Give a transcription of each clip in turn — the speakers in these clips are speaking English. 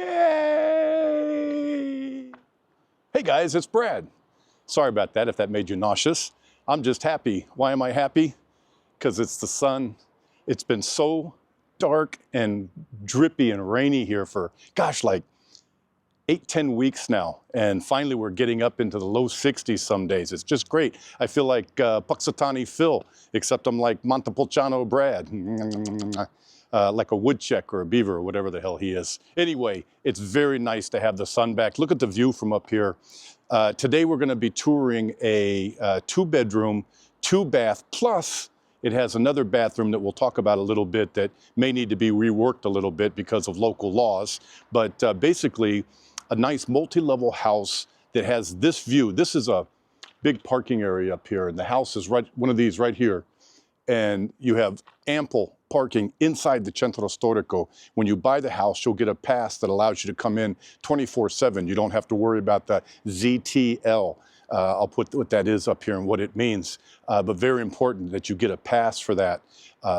Yay! Hey guys, it's Brad. Sorry about that if that made you nauseous. I'm just happy. Why am I happy? Because it's the sun. It's been so dark and drippy and rainy here for, gosh, like 8-10 weeks now. And finally we're getting up into the low 60s some days. It's just great. I feel like Puxatani Phil, except I'm like Montepulciano Brad. Like a woodchuck or a beaver or whatever the hell he is. Anyway, it's very nice to have the sun back. Look at the view from up here. Today we're going to be touring a 2-bedroom, 2-bath, plus it has another bathroom that we'll talk about a little bit that may need to be reworked a little bit because of local laws. But basically, a nice multi-level house that has this view. This is a big parking area up here, and the house is right, one of these right here. And you have ample parking inside the Centro Storico. When you buy the house, you'll get a pass that allows you to come in 24/7. You don't have to worry about the ZTL. I'll put what that is up here and what it means. But very important that you get a pass for that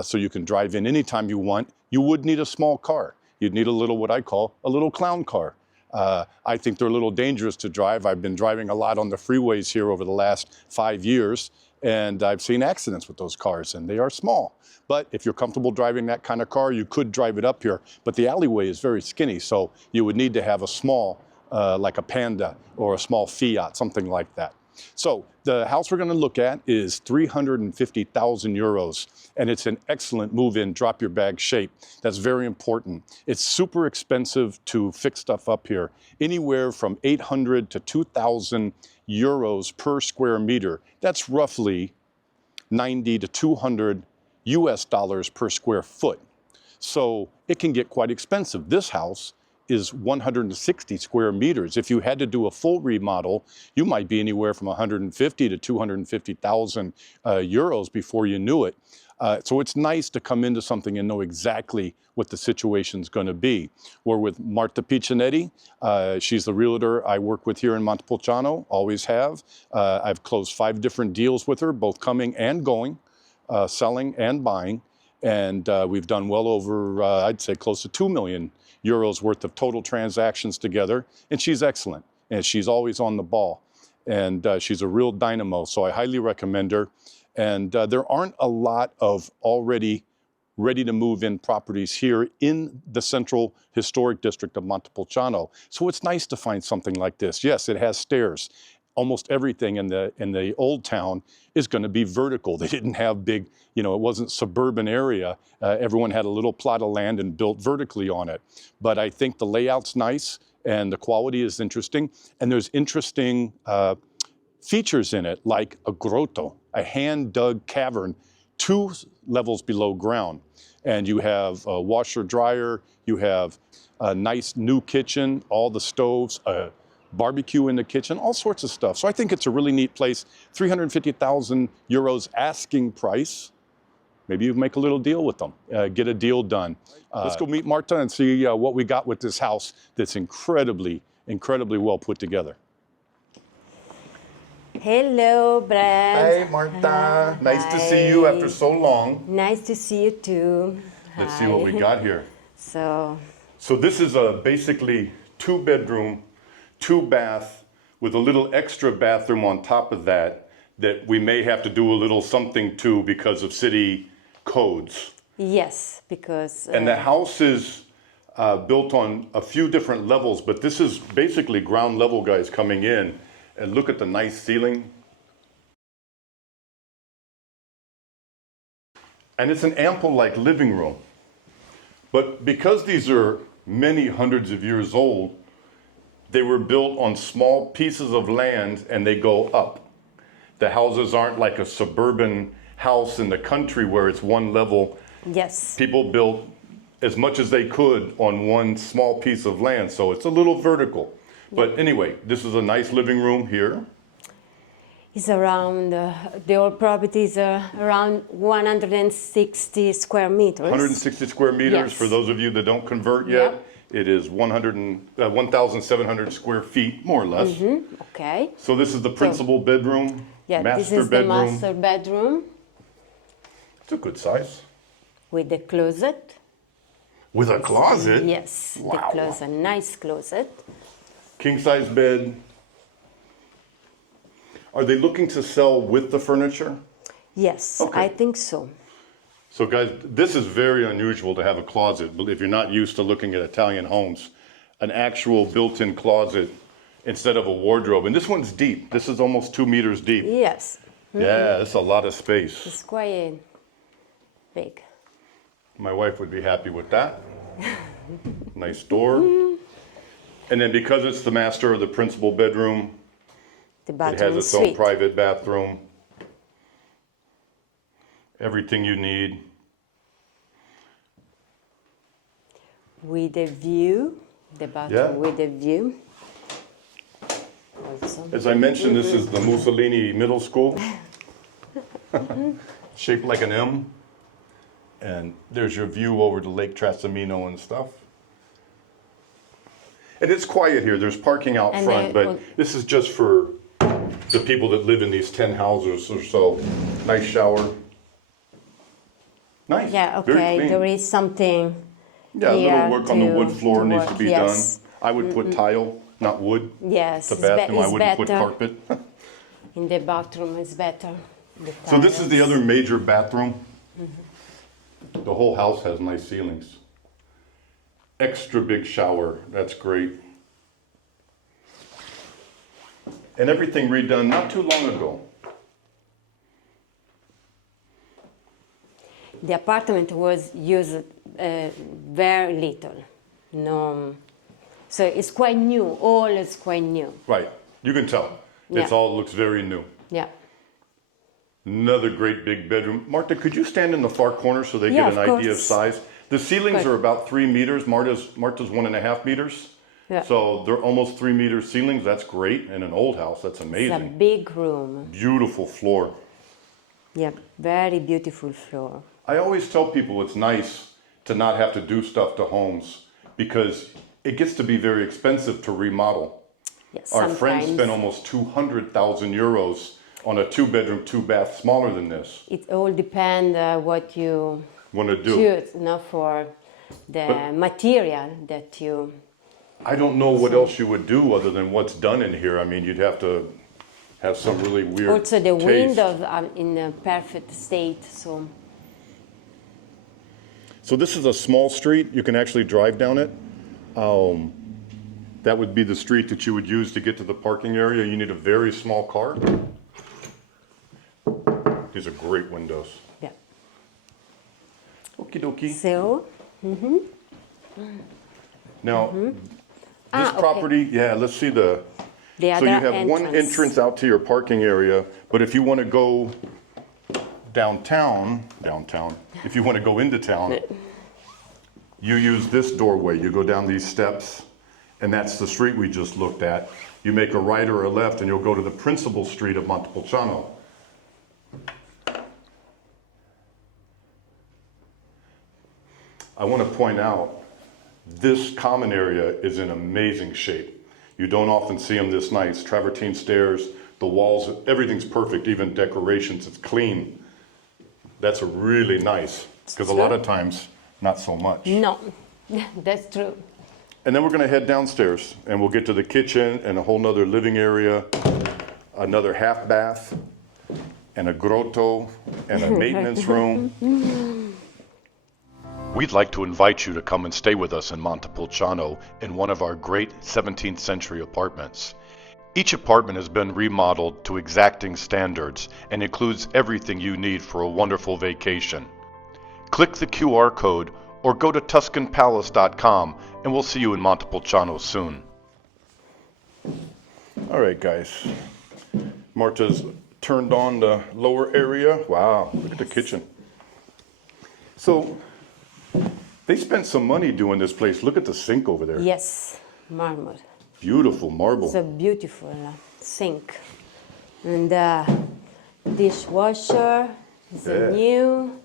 so you can drive in anytime you want. You would need a small car. You'd need a little, what I call, a little clown car. I think they're a little dangerous to drive. I've been driving a lot on the freeways here over the last 5 years. And I've seen accidents with those cars, and they are small. But if you're comfortable driving that kind of car, you could drive it up here. But the alleyway is very skinny, so you would need to have a small, like a Panda or a small Fiat, something like that. So the house we're going to look at is 350,000 euros, and it's an excellent move-in, drop-your-bag shape. That's very important. It's super expensive to fix stuff up here, anywhere from 800 to 2,000 euros per square meter. That's roughly 90 to 200 US dollars per square foot. So it can get quite expensive. This house is 160 square meters. If you had to do a full remodel, you might be anywhere from 150 to 250,000 euros before you knew it. So it's nice to come into something and know exactly what the situation's going to be. We're with Marta Piccinetti. She's the realtor I work with here in Montepulciano, always have. I've closed 5 different deals with her, both coming and going, selling and buying. And we've done well over, I'd say, close to 2 million euros worth of total transactions together. And she's excellent. And she's always on the ball. And she's a real dynamo. So I highly recommend her. And there aren't a lot of already ready to move in properties here in the central historic district of Montepulciano. So it's nice to find something like this. Yes, it has stairs. Almost everything in the old town is going to be vertical. They didn't have big, it wasn't suburban area. Everyone had a little plot of land and built vertically on it. But I think the layout's nice and the quality is interesting. And there's interesting features in it, like a grotto, a hand-dug cavern 2 levels below ground. And you have a washer dryer, you have a nice new kitchen, all the stoves, a barbecue in the kitchen, all sorts of stuff. So I think it's a really neat place. 350,000 euros asking price. Maybe you make a little deal with them, get a deal done. Let's go meet Marta and see what we got with this house that's incredibly, incredibly well put together. Hello, Brad. Hi, Marta. Hi. Nice to see you after so long. Nice to see you too. Let's see what we got here. So this is a basically 2-bedroom, 2-bath with a little extra bathroom on top of that we may have to do a little something to because of city codes. Yes, because... And the house is built on a few different levels, but this is basically ground level, guys, coming in. And look at the nice ceiling. And it's an ample, like, living room. But because these are many hundreds of years old, they were built on small pieces of land and they go up. The houses aren't like a suburban house in the country where it's one level. Yes. People built as much as they could on one small piece of land, so it's a little vertical. But anyway, this is a nice living room here. It's around, the old property is around 160 square meters. 160 square meters, yes. For those of you that don't convert yet. Yep. It is 1,700 square feet, more or less. Mm-hmm. Okay. So this is the principal bedroom, yeah, master this is bedroom. The master bedroom. It's a good size. With the closet. With a closet? Yes, Wow. the closet, nice closet. King size bed. Are they looking to sell with the furniture? Yes, Okay. I think so. So guys, this is very unusual to have a closet, but if you're not used to looking at Italian homes, an actual built-in closet instead of a wardrobe. And this one's deep. This is almost 2 meters deep. Yes, Yeah, that's a lot of space. it's quite big. My wife would be happy with that. Nice door. And then because it's the master or the principal bedroom, The it bathroom has is its own suite. private bathroom. Everything you need. With a view, the bathroom Yeah. with a view. Also. As I mentioned, this is the Mussolini Middle School. Shaped like an M. And there's your view over to Lake Trasimeno and stuff. And it's quiet here. There's parking out And front, then- but this is just for the people that live in these 10 houses or so. Nice shower. Nice. Yeah, Very okay, clean. there is something. Yeah, a little here work on the to- wood floor to needs to work, be yes. done. I would put tile, not wood. Yes, The it's, bathroom, I it's wouldn't put better. carpet. In the bathroom is better. The So this is the tiles. other major bathroom. The whole house has nice ceilings. Extra big shower, that's great. And everything redone not too long ago. The apartment was used very little. No, so it's quite new. All is quite new. Right, you can tell. It's Yeah. all looks very new. Yeah. Another great big bedroom. Marta, could you stand in the far corner so they Yeah, get an of idea of course. size? The ceilings course. are about 3 meters. Marta's 1.5 meters. Yeah. So they're almost 3 meter ceilings. That's great. In an old house, that's It's a amazing. big room. Beautiful floor. Yeah, very beautiful floor. I always tell people it's nice to not have to do stuff to homes because it gets to be very expensive to remodel. Yes, Our friends sometimes spent almost 200,000 euros on a 2-bedroom, 2-bath smaller than this. it all depends what you Want to do? choose, for the But- material that you. I don't know what else you would do other than what's done in here. I mean, you'd have to have some really weird Also, the taste. windows are in a perfect state. So So this is a small street. You can actually drive down it. That would be the street that you would use to get to the parking area. You need a very small car. These are great windows. yeah. Okie dokie. So Now, this okay. property, yeah, let's see the. the So other you have one entrance out to your parking area, but if you want to go downtown, if you want to go into town, you use this doorway. You go down these steps, and that's the street we just looked at. You make a right or a left, and you'll go to the principal street of Montepulciano. I want to point out, this common area is in amazing shape. You don't often see them this nice. Travertine stairs, the walls, everything's perfect, even decorations, it's clean. That's really nice, because a lot of times, not so much. no, that's true. And then we're gonna head downstairs, and we'll get to the kitchen and a whole nother living area, another half bath, and a grotto, and a maintenance room. We'd like to invite you to come and stay with us in Montepulciano in one of our great 17th century apartments. Each apartment has been remodeled to exacting standards and includes everything you need for a wonderful vacation. Click the QR code or go to tuscanpalace.com and we'll see you in Montepulciano soon. All right, guys. Marta's turned on the lower area. Wow, look at the kitchen. So, they spent some money doing this place. Look at the sink over there. Yes, marble. Beautiful marble. It's a beautiful sink. And dishwasher is Yeah. a new.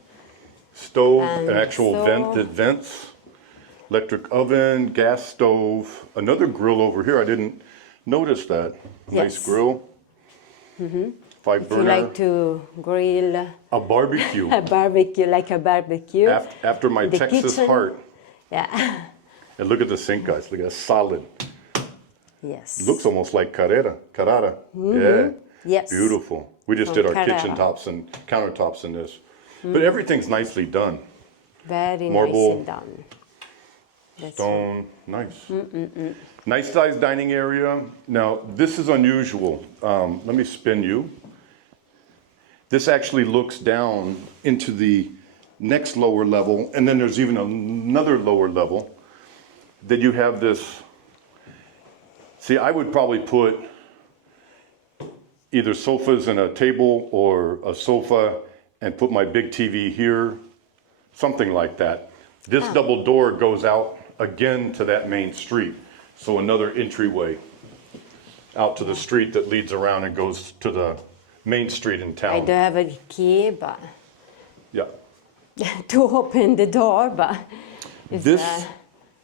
Stove, And an actual vent stove. that vents. Electric oven, gas stove. Another grill over here. I didn't notice that. Nice Yes. grill. 5 If you burner. like to grill A barbecue. a barbecue, like a barbecue. After my The Texas kitchen. heart. Yeah. And look at the sink, guys. Look at that, solid. Yes. Looks almost like Carrara. Mm-hmm. Yeah. Yes. Beautiful. We just From did our Carrara. kitchen tops and countertops in this. But everything's nicely done. Very Marble. nicely done. That's Stone, nice. Nice sized dining area. Now, this is unusual. Let me spin you. This actually looks down into the next lower level, and then there's even another lower level that you have this. See, I would probably put either sofas and a table or a sofa and put my big TV here, something like that. This double door goes out again to that main street. So another entryway out to the street that leads around and goes to the main street in I town. don't have a key, but Yeah. to open the door, but it's, This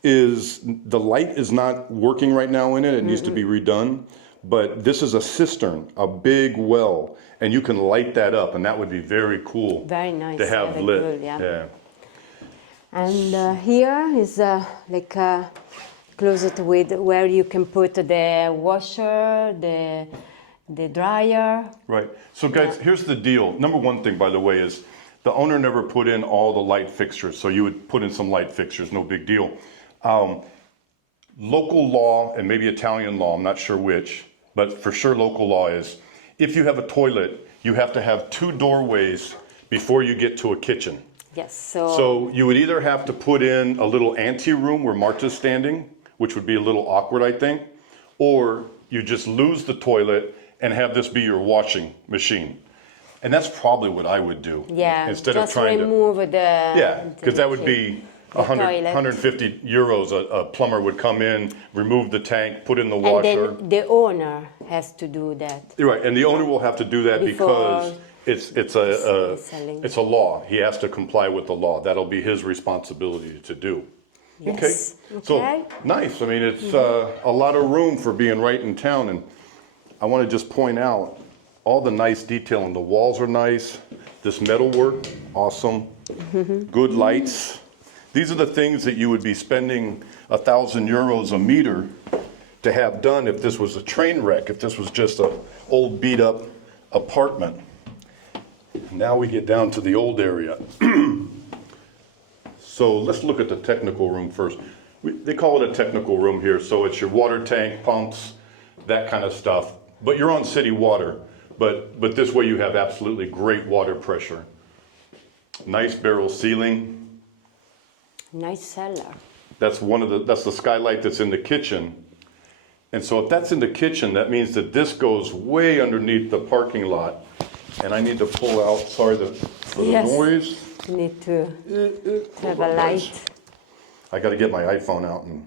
is, the light is not working right now in it. It needs to be redone. But this is a cistern, a big well, and you can light that up, and that would be very cool very nice. to have very lit. good, yeah. Yeah. And here is like a closet with where you can put the washer, the dryer. Right. So guys, here's the deal. Number one thing, by the way, is the owner never put in all the light fixtures. So you would put in some light fixtures, no big deal. Local law, and maybe Italian law, I'm not sure which, but for sure local law is, if you have a toilet, you have to have 2 doorways before you get to a kitchen. Yes. So you would either have to put in a little ante-room where Marta's standing, which would be a little awkward, I think, or you just lose the toilet and have this be your washing machine. And that's probably what I would do. yeah, Instead just of trying remove to, the yeah, because that would be the 100, toilet. 150 euros. A plumber would come in, remove the tank, put in the and washer. then the owner has to do that. You're right, and the owner will have to do that because Before selling. it's a law. He has to comply with the law. That'll be his responsibility to do. Yes. Okay. So nice. I mean, it's a lot of room for being right in town, and I want to just point out all the nice detailing. The walls are nice. This metalwork, awesome. Good lights. These are the things that you would be spending 1,000 euros a meter to have done if this was a train wreck, if this was just a old beat up apartment. Now we get down to the old area. So let's look at the technical room first. They call it a technical room here, so it's your water tank, pumps, that kind of stuff. But you're on city water, but this way you have absolutely great water pressure. Nice barrel ceiling. Nice cellar. That's that's the skylight that's in the kitchen. And so if that's in the kitchen, that means that this goes way underneath the parking lot. And I need to pull out, sorry for the Yes. noise. You need to have a light. I got to get my iPhone out and.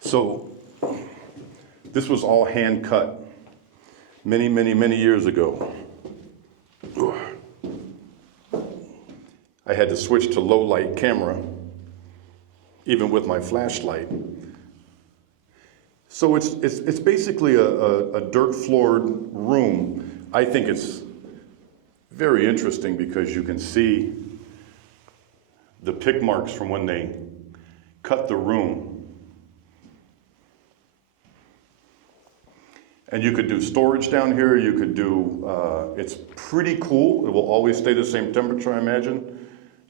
So this was all hand cut many, many, many years ago. I had to switch to low light camera, even with my flashlight. So it's basically a dirt floored room. I think it's very interesting because you can see the pick marks from when they cut the room. And you could do storage down here. You could do, it's pretty cool. It will always stay the same temperature, I imagine.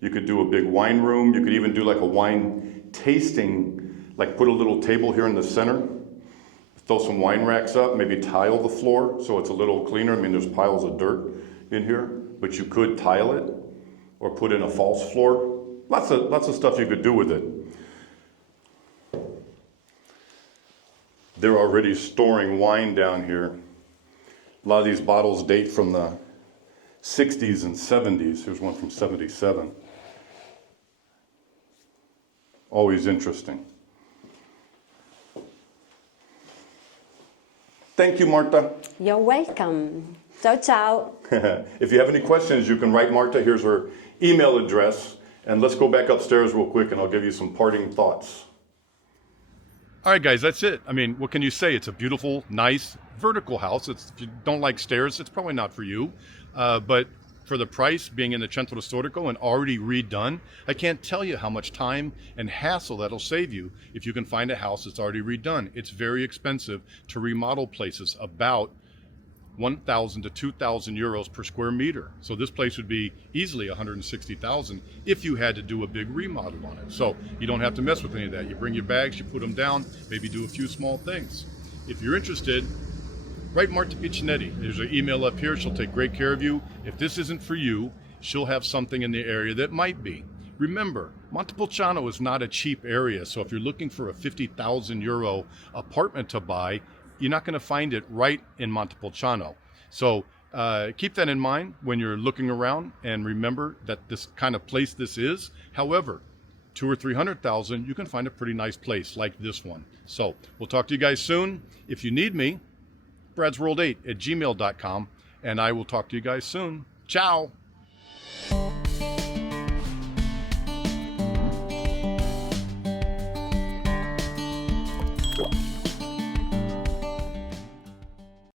You could do a big wine room. You could even do like a wine tasting, like put a little table here in the center, throw some wine racks up, maybe tile the floor so it's a little cleaner. I mean, there's piles of dirt in here, but you could tile it or put in a false floor. Lots of stuff you could do with it. They're already storing wine down here. A lot of these bottles date from the 60s and 70s. Here's one from 77. Always interesting. Thank you, Marta. You're welcome. Ciao, ciao. If you have any questions, you can write Marta. Here's her email address. And let's go back upstairs real quick and I'll give you some parting thoughts. All right, guys, that's it. I mean, what can you say? It's a beautiful, nice, vertical house. If you don't like stairs, it's probably not for you. But for the price, being in the Centro Storico and already redone, I can't tell you how much time and hassle that'll save you if you can find a house that's already redone. It's very expensive to remodel places, about 1,000 to 2,000 euros per square meter. So this place would be easily 160,000 if you had to do a big remodel on it. So you don't have to mess with any of that. You bring your bags, you put them down, maybe do a few small things. If you're interested, write Marta Piccinetti. There's an email up here. She'll take great care of you. If this isn't for you, she'll have something in the area that might be. Remember, Montepulciano is not a cheap area, so if you're looking for a 50,000 euro apartment to buy, you're not going to find it right in Montepulciano. So keep that in mind when you're looking around, and remember that this kind of place this is. However, 200,000 or 300,000, you can find a pretty nice place like this one. So we'll talk to you guys soon. If you need me, bradsworld8@gmail.com, and I will talk to you guys soon. Ciao.